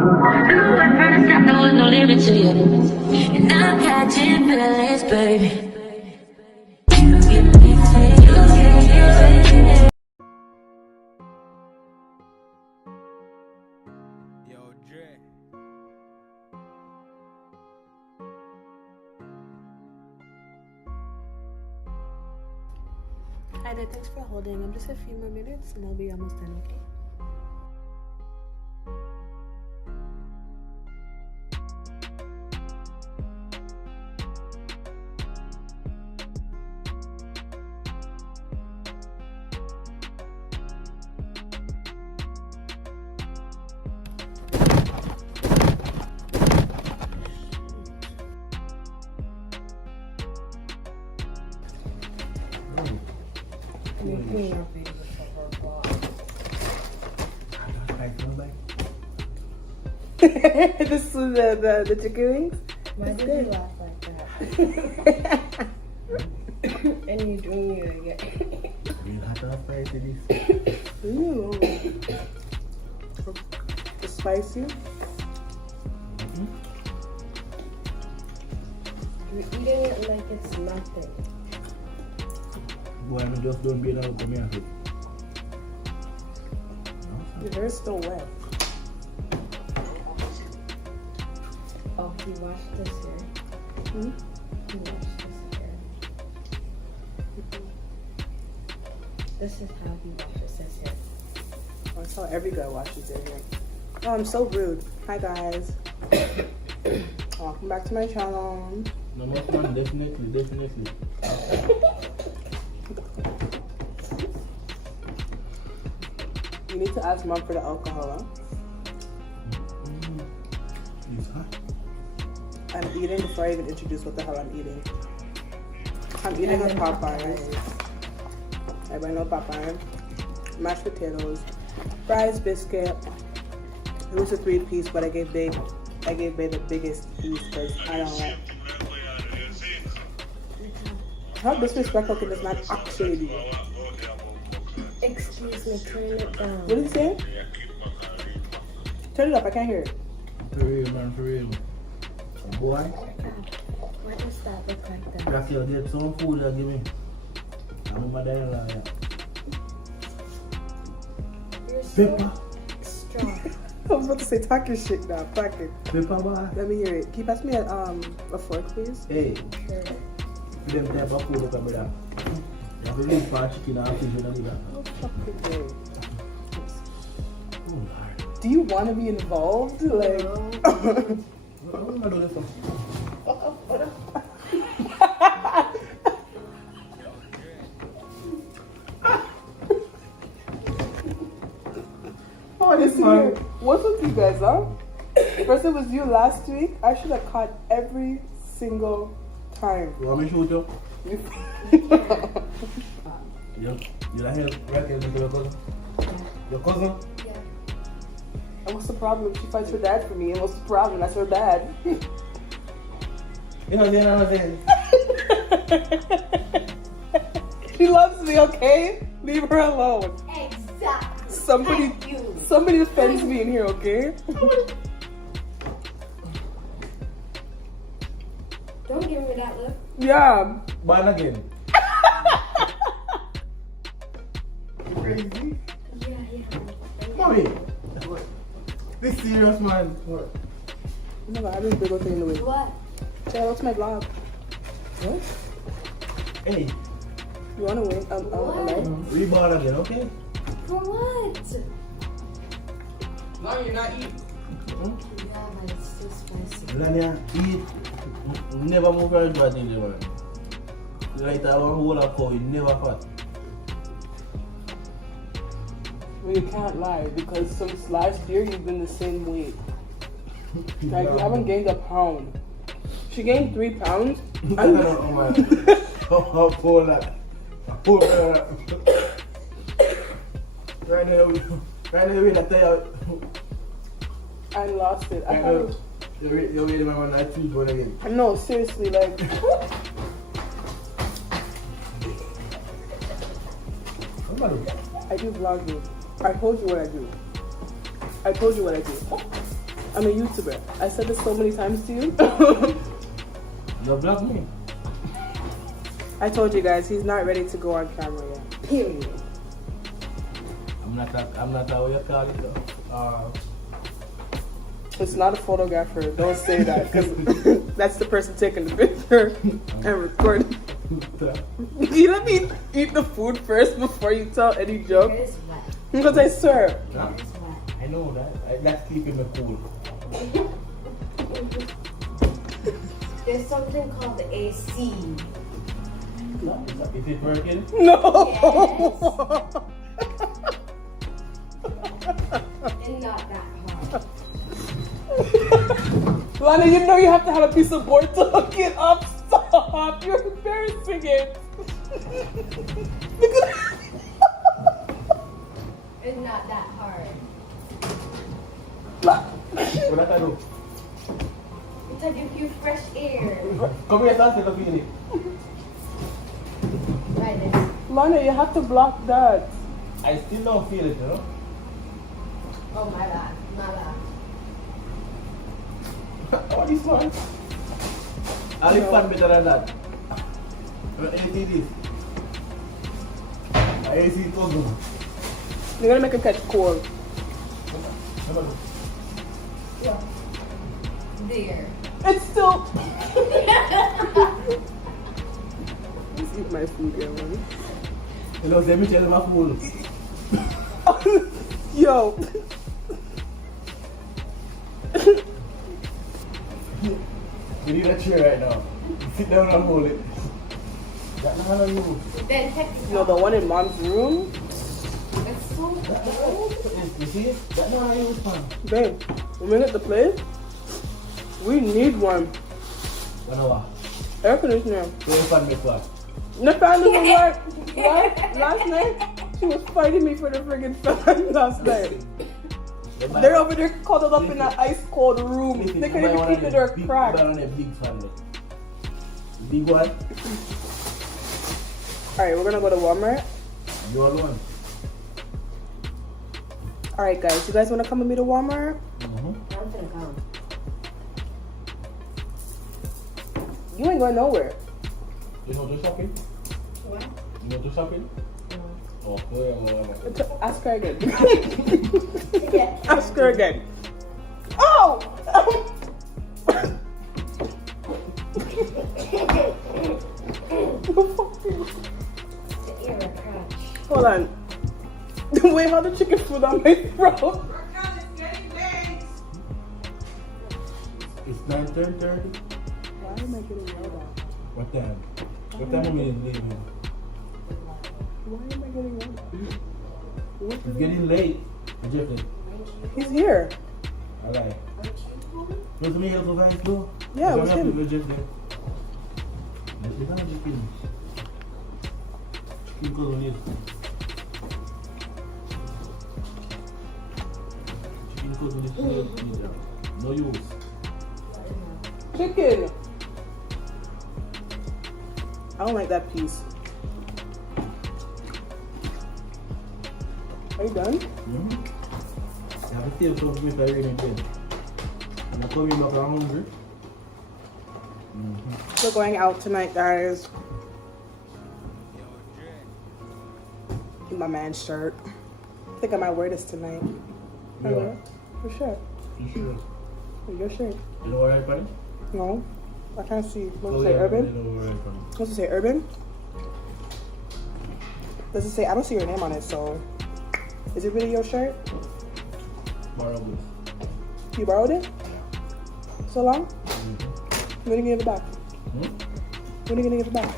There was no limit to you. And I'm catching feelings, baby. Hi there, thanks for holding. I'm just a few more minutes and I'll be almost done, okay? This is the chicken wings. Why did you laugh like that? And you doing it again. You have to fry to this. Ooh. It's spicy. You're eating it like it's nothing. Boy, I just don't be able to come here. Your hair's still wet. Oh, he washed this hair. Hmm? He washed this hair. This is how he washes his hair. Oh, that's how every guy washes their hair. Oh, I'm so rude. Hi guys. Welcome back to my channel. No, man, definitely. You need to ask mom for the alcohol, huh? It's hot. I'm eating before I even introduce what the hell I'm eating. I'm eating a Popeyes. Everybody know Popeyes. Mashed potatoes, fries, biscuit. It was a 3-piece, but I gave Babe the biggest piece because I don't like. How disrespectful can this man actually be? Excuse me, turn it down. What did he say? Turn it up, I can't hear it. For real, man, for real. Boy, What does that look like then? that's your did some food that give me. I'm my dialogue. You're so Pepper. strong. I was about to say, talk your shit now, talk it. Pepper bar. Let me hear it. Can you pass me a fork, please? Hey, Sure. them type of food that brother. You have to leave for chicken and fish and all that. Oh, fucking day. Oh, Lord. Do you want to be involved? Like, What am I doing this for? oh, listen here. What's with you guys, huh? First it was you last week. I should have caught every single time. You want me to shoot you? You- You like him? Right here, your cousin? Your cousin? Yeah. And what's the problem? She fights her dad for me. And what's the problem? That's her dad. You know what I'm saying? She loves me, okay? Leave her alone. Exactly. Somebody defends me in here, okay? Don't give me that look. Yeah. Born again. Crazy. Yeah. Mommy. This serious man. What? Oh my god, I didn't big old thing in the way. What? Yeah, what's my vlog? What? Hey, You wanna win? Alive? reborn again, okay? For what? No, you're not eating. Yeah, but it's too spicy. Lania, eat. Never move your body, man. Like that one whole of cow, you never fat. Well, you can't lie because since last year you've been the same weight. Like you haven't gained a pound. She gained 3 pounds. I don't know, man. How poor that. Poor that. Right now, we not tell you. I lost it. You're waiting on that tweet going again. No, seriously, like. I do vlogging. I told you what I do. I told you what I do. I'm a YouTuber. I said this so many times to you. You block me. I told you guys, he's not ready to go on camera yet. Period. I'm not how you call it though. It's not a photographer. Don't say that, because that's the person taking the picture and recording. You let me eat the food first before you tell any joke. It's wet. Because I swear. Huh? It's wet. I know that. That's keeping me cool. There's something called the AC. Is it working? No. And not that hard. Lana, you know you have to have a piece of board to hook it up. Stop. You're embarrassing it. It's not that hard. What I do? It's like if you fresh air. Come here, dance the feeling. Right there. Lana, you have to block that. I still don't feel it, you know? Oh my bad. My bad. What is one? I'll leave fun better than that. AC this. AC it also. You're gonna make it catch cold. There. It's still. Let's eat my food, yeah, man. You know, let me tell you my food. Yo. You need a chair right now. Sit down and hold it. That's not how you. Then take it No, the one in mom's room. It's so cold. You see? That's not how you respond. Babe, when we get the place, we need one. You know what? Air conditioner. So you fan make what? The fan doesn't work. What? Last night, she was fighting me for the friggin' fan last night. They're over there cuddled up in an ice cold room. They can't even keep the door cracked. You buy one of them big fan. The big one? Alright, we're gonna go to Walmart. You alone. Alright, guys, you guys wanna come with me to Walmart? Mm-hmm. I'm gonna come. You ain't going nowhere. You know to shopping? What? You know to shopping? Oh, Ask her again. Yeah. Ask her again. Oh! The ear crunch. Hold on. Wait, how the chicken food on my throat? It's 9:30. Why am I getting yelled at? What time? What time are we leaving? Why am I getting yelled at? What It's is getting late. Jeffrey, He's here. I lie. Was me help over his door? Yeah, it was him. Jeffrey. Let's see how chicken. Chicken colonies. Chicken colonies. No use. Chicken. I don't like that piece. Are you done? Mm-hmm. I have to stay for me if I really bed. And I come in back I'm hungry. Mm-hmm. We're going out tonight, guys. In my man's shirt. I think I might wear this tonight. Yeah. Okay. For sure. You sure? Your shirt. You know what I find? No. I can't see. What's it say, Urban? You know what I find? What's it say, Urban? Does it say? I don't see your name on it, so. Is it really your shirt? Borrow this. You borrowed it? So long? Mm-hmm. When are you gonna give it back? Hmm? When are you gonna give it back?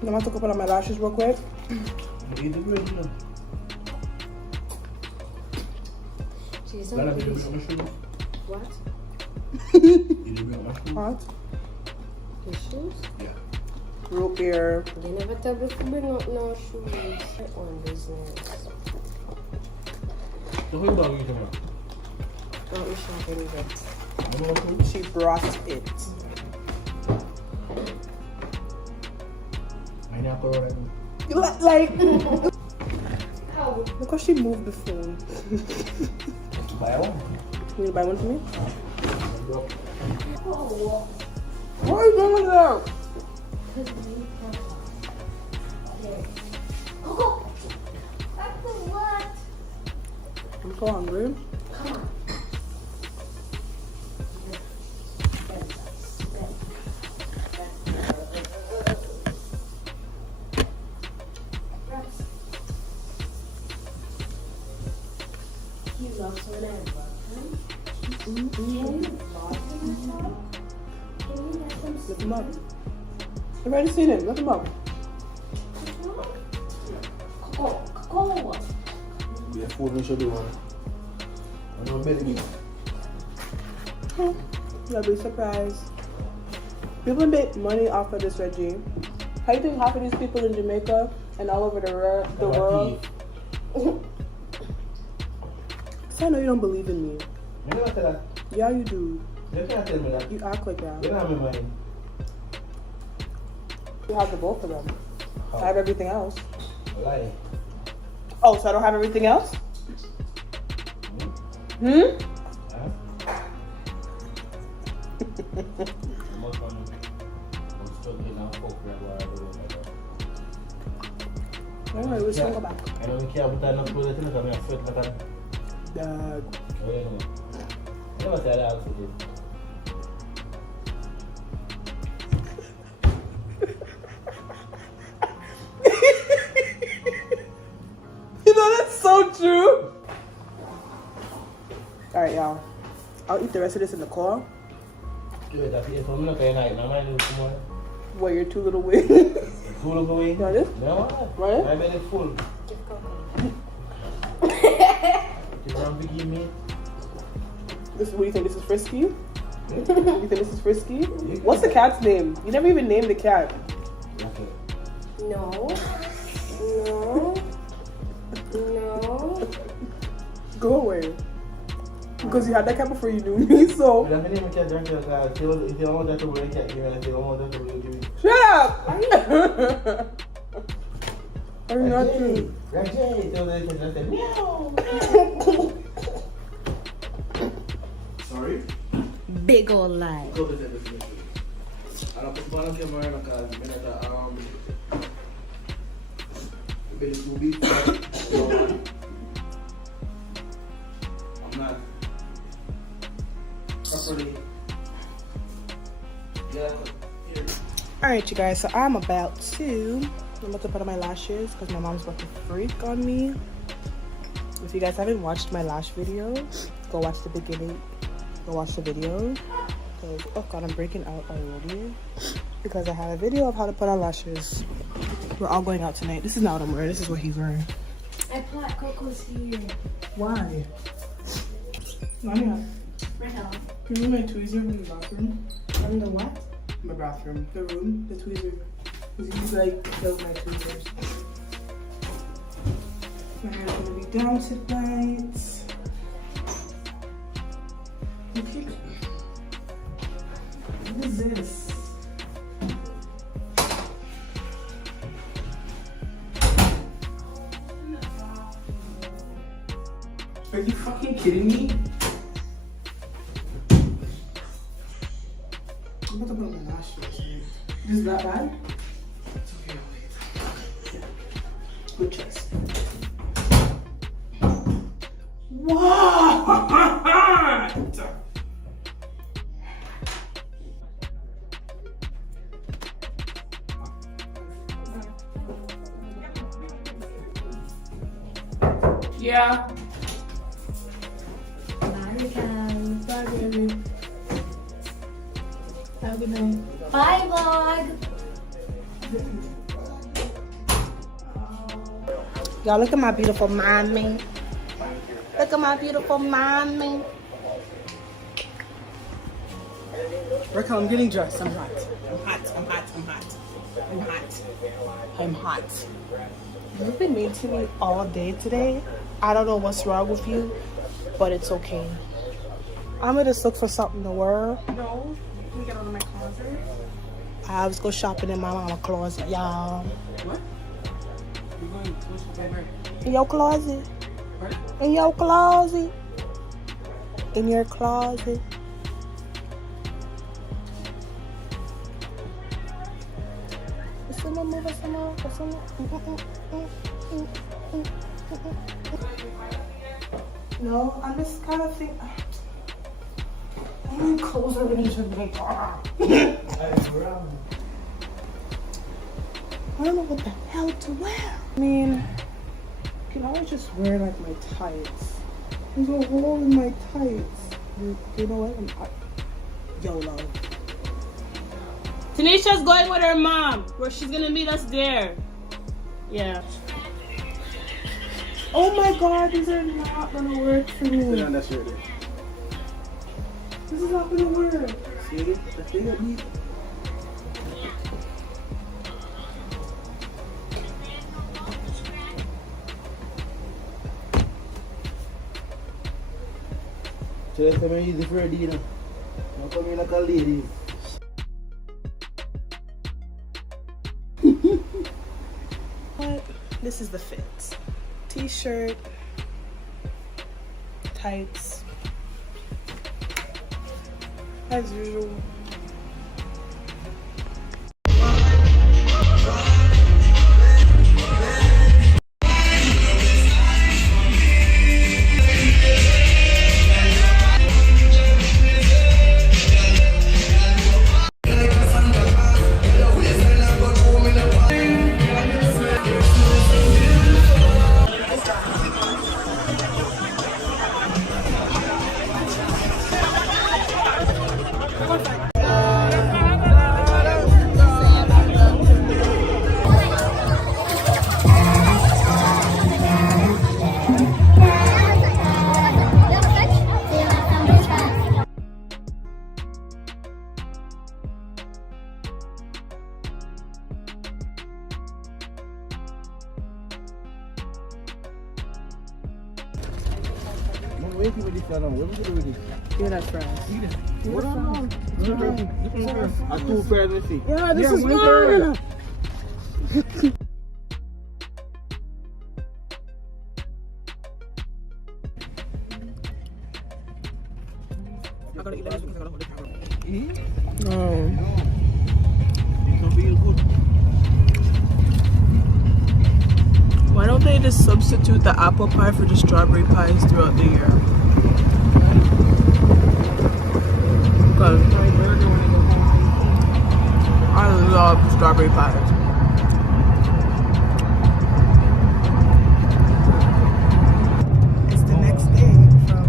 I'm gonna take a put on my lashes real quick. You eat the bread, you know. She's Gotta not be the really. big mushroom. What? Eat the big mushroom. Hot. The shoes? Yeah. Root beer. They never tell me to bring up no shoes. That one business. So who about you tomorrow? Not me shopping yet. You know what? She brought it. I know corona. Like, How Wow. Look how she moved the phone. Buy one. You gonna buy one for me? Oh. What are you doing with that? Coco. That's a lot. I'm so hungry. Come on. He loves whatever. Can you let them Lift him up. I've already seen him. Lift him up. Coco. Be a fool, we should do one. I don't baby. You'll be surprised. People make money off of this regime. How do you think half of these people in Jamaica and all over the world? So I know you don't believe in me. You never tell that. Yeah, you do. You can't tell me that. You act like that. You don't have my money. You have the both of them. How? I have everything else. Lie. Oh, so I don't have everything else? Hmm? Huh? Alright, we'll still go back. I don't care about that. I'm close to it. I'm afraid of that. Dad. Oh, yeah, no. I never said that. You know, that's so true. Alright, y'all. I'll eat the rest of this in the car. Where your two little wings. Full of the way? Got it? No, Right? my belly full. You want to give me? What do you think? This is Frisky? You think this is Frisky? What's the cat's name? You never even named the cat. Okay. No. No. No. Go away. Because you had that cat before you knew me, so. But I'm going to cat if you don't want that to wear a cat, give me. If you don't want that to wear, give me. Shut up! Are you not true? Rajay, tell the cat, I said, meow. Sorry? Big ol' lie. Go to the definition. I don't put one of them around because the belly too big. I'm not properly. Yeah, here. Alright, you guys, so I'm about to put on my lashes because my mom's about to freak on me. If you guys haven't watched my lash video, go watch the beginning. Go watch the video. Because, oh god, I'm breaking out already. Because I have a video of how to put on lashes. We're all going out tonight. This is not what I'm wearing. This is what he's wearing. I thought Coco's here. Why? Manya, Right now. can you move my tweezer from the bathroom? From the what? My bathroom. The room. The tweezer. Because he's like, kills my tweezers. My hair's gonna be down tonight. Okay. What is this? Are you fucking kidding me? I'm about to put on my lashes. This is that bad? It's okay, I'll wait. Good choice. What? Yeah. Bye, guys. Bye, baby. Have a good night. Bye, vlog. Y'all, look at my beautiful mommy. Look at my beautiful mommy. Raquel, I'm getting dressed. I'm hot. I'm hot. I'm hot. I'm hot. I'm hot. I'm hot. You've been mean to me all day today. I don't know what's wrong with you, but it's okay. I'm gonna just look for something to wear. No, you can get out of my closet. I was go shopping in my mama's closet, y'all. What? In your closet. In your closet. In your closet. No, I'm just kind of thinking. My clothes are ready to be. I don't know what the hell to wear. I mean, I can always just wear like my tights. There's a hole in my tights. You know what? YOLO. Tanisha's going with her mom, where she's gonna meet us there. Yeah. Oh my god, these are not gonna work for me. That's right there. This is not gonna work. See? The thing that needs. So that's very easy for a dinner. Don't come in like a lady. But this is the fit. T-shirt, tights, as usual. Waiting with this one. What are we doing with this? Yeah, that's right. What on? This one. I two pairs of feet. Yeah, this is mine. I gotta eat that because I gotta hold the camera. No. It's gonna feel good. Why don't they just substitute the apple pie for the strawberry pies throughout the year? Because I love strawberry pies. It's the next day from.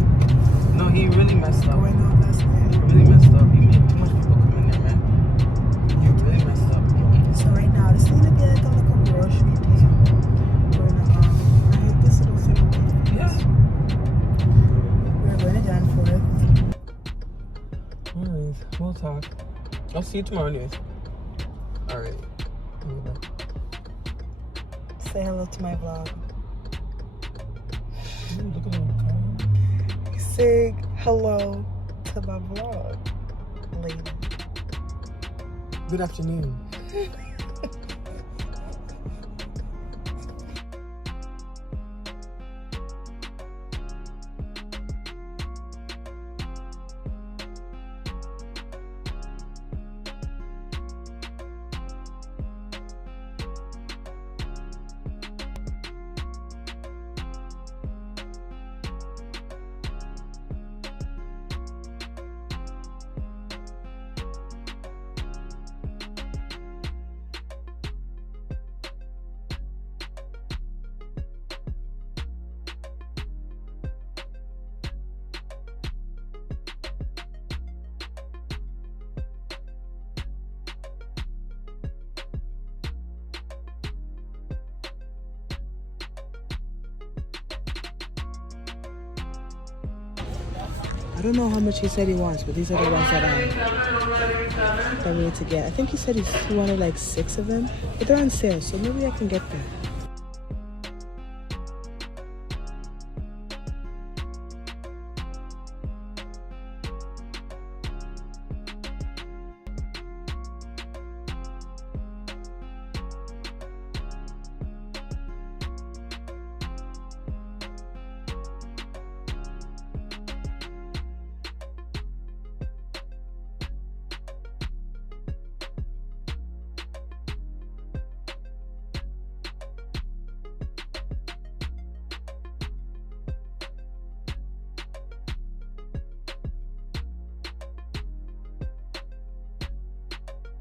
No, he really messed up. Going out last night. He really messed up. He made too much people come in there, man. He really messed up. So right now, this is gonna be like a little grocery day. We're gonna I hate this little thing. Yeah. We're going to Danforth. Anyways, we'll talk. I'll see you tomorrow, anyways. Alright. Say hello to my vlog. Look at him. Say hello to my vlog, lady. Good afternoon. I don't know how much he said he wants, but these are the ones that we need to get. I think he said he wanted like 6 of them, but they're on sale, so maybe I can get them.